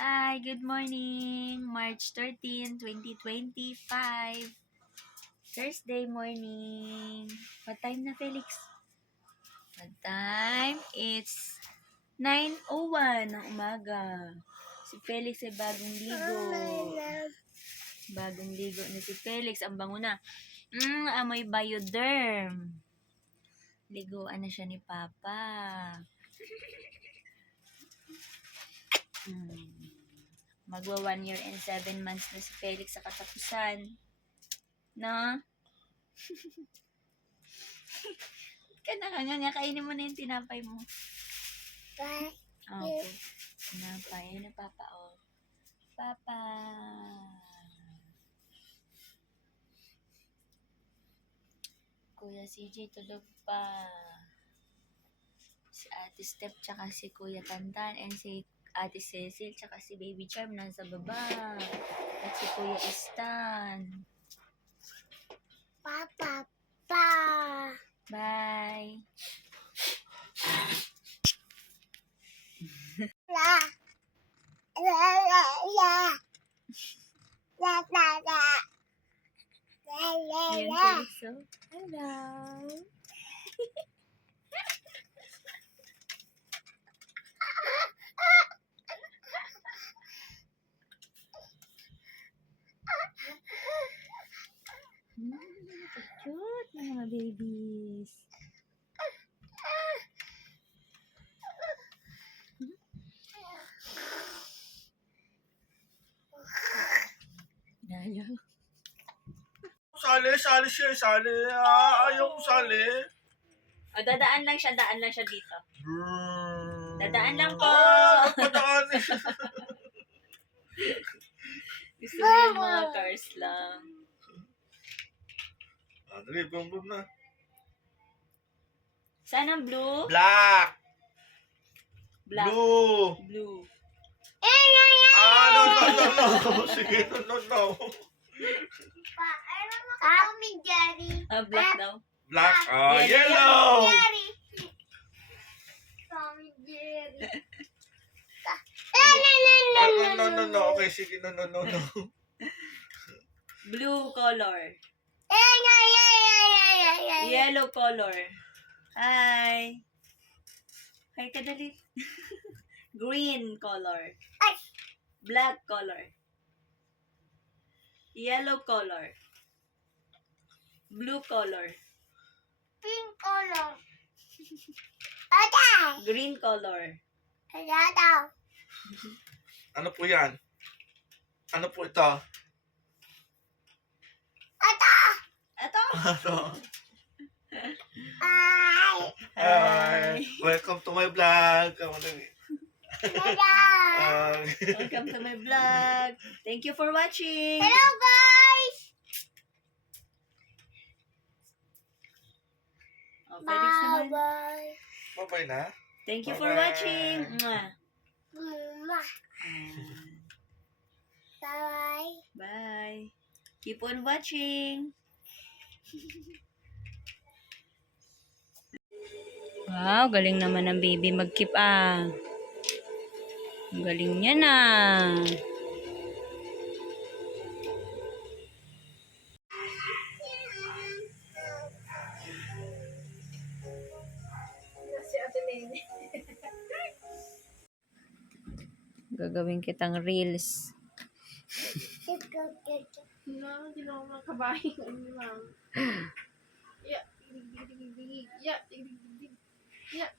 Hi, good morning. March 13, 2025. Thursday morning. What time na, Felix? What time? It's 9:01 ng umaga. Si Felix ay bagong ligo. Bagong ligo na si Felix. Ang bango na. Amoy Bioderm. Liguan na siya ni Papa. Magwa 1 year and 7 months na si Felix sa katapusan. No? Ka na nga, kainin mo na yung tinapay mo. Okay. Tinapay. Ano, Papa? Oh. Papa. Kuya CJ tulog pa. Si Ate Steph, tsaka si Kuya Tantan, and si Ate Cecil, tsaka si Baby Charm nasa baba. At si Kuya Stan. Papa. Bye. Ayan, Felix, oh. Hello. Cute mga babies. Ayaw. Sali siya, sali. Ayaw ko sali. O, dadaan lang siya dito. Dadaan lang po. Padaan eh. Gusto mo yung mga cars lang. Dali, boom na. Saan ang blue? Black. Black. Blue. Blue. No. Sige, no. Tom and Jerry. Black daw. Black. Yellow. Jerry. Tom and Jerry. No. Okay, sige, no. Blue color. Yellow color. Hi. Hi ka dali. Green color. Black color. Yellow color. Blue color. Pink color. Green color. Ano po yan? Ano po ito? Ito. Hi. Welcome to my vlog. Welcome to my vlog. Thank you for watching. Hello guys. Oh, Felix naman. Bye. Bye-bye na. Thank you for Bye-bye. watching. Mwah. Bye. Bye. Keep on watching. Wow, galing naman ng baby mag-keep Ang galing niya na. Gagawin kitang reels. No, hindi na ako makabahin. Ano lang. Yeah. Yeah.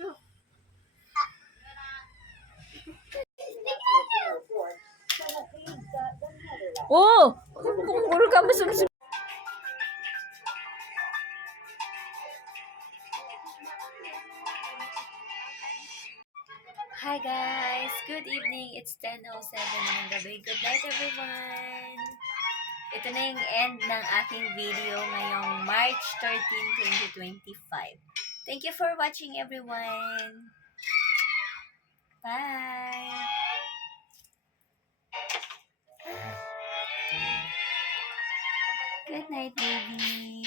Oh. Oh! Puro ka masumsum. Hi guys! Good evening! It's 10:07 ng gabi. Good night everyone! Ito na yung end ng aking video ngayong March 13, 2025. Thank you for watching everyone! Bye! Good night, baby!